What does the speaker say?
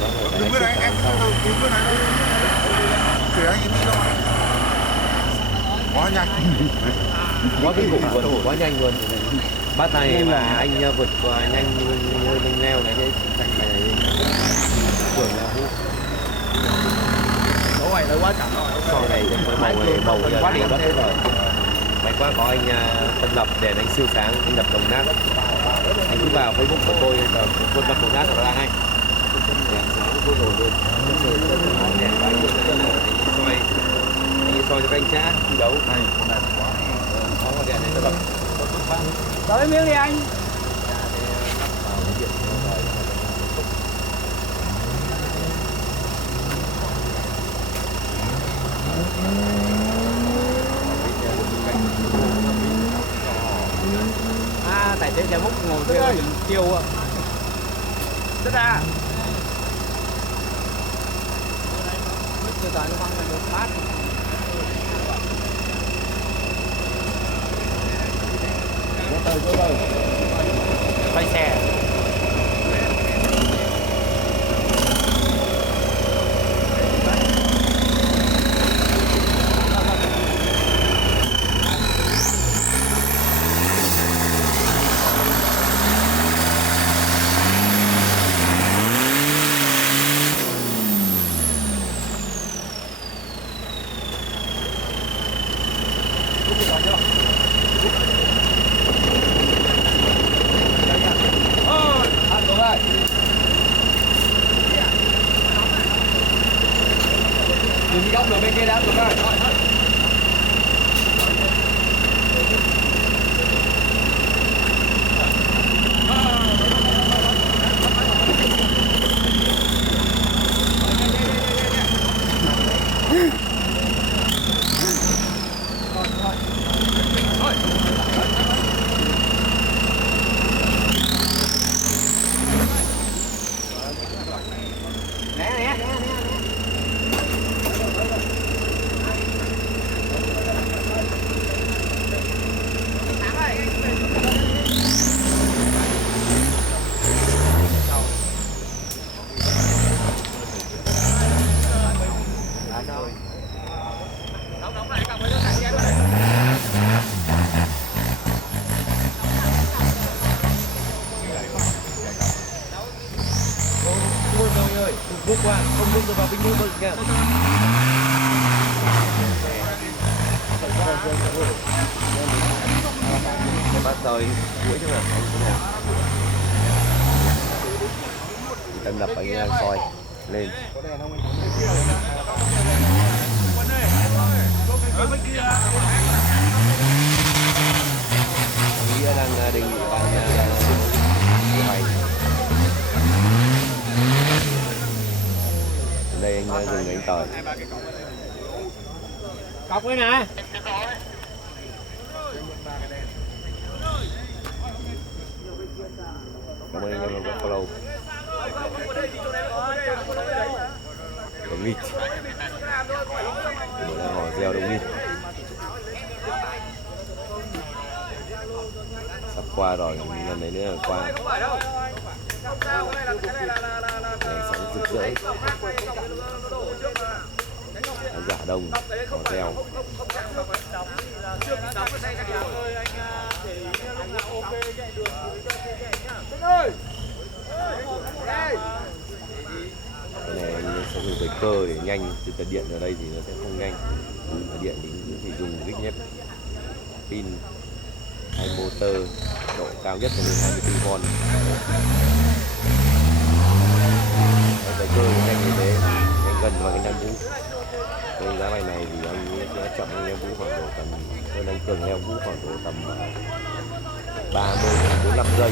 có người phải Đứng đánh bên này trước em cả sau. đứng bên này kìa anh đi đâu quá nhanh. Quá kinh khủng luôn, quá nhanh luôn. Bát này mà anh vượt qua nhanh như mình leo này đấy, tranh này tưởng là hút. Đổ này là quá chậm rồi. Sau này bầu quá đi đất hết rồi. May quá có anh Tân Lập để anh siêu sáng, anh Lập Đồng Nát. Anh cứ vào Facebook của tôi là Quân Lập Đồng Nát là đang anh. Đèn sáng tôi rồi luôn. Đèn của anh soi cho các anh Trá thi đấu. Này, có một đèn này nó bật. Tới miếng đi anh. Tài xế xe múc ngồi kia kêu tất ra từ từ nó băng được mát quay xe đừng đi góc đường bên kia đã được rồi. Bước qua, không bước được vào Vinh Hương nha. Bắt rồi cuối chứ nào, anh thế nào? Tân Lập anh soi lên. Nghĩa đang đề nghị bạn điều hành. Đây anh dừng anh tỏi. Cọc cái nè. Cảm ơn anh em đã follow. Đồng nghịch. Mới là hò reo đồng nghịch. Sắp qua rồi, lần này nữa là qua. Đèn sáng rực rỡ. Giả đông, hò reo. Cái này anh sẽ dùng cái cơ để nhanh, chứ cái điện ở đây thì nó sẽ không nhanh. Cái điện thì chỉ dùng ít nhất pin hay motor, độ cao nhất là lên 24V. Cái cơ thì nhanh như thế, nhanh gần vào cái nhăn vũ. Cái giá bài này thì anh sẽ chậm anh em vũ khoảng độ tầm, hơn anh Cường em vũ khoảng độ tầm 30-45 giây.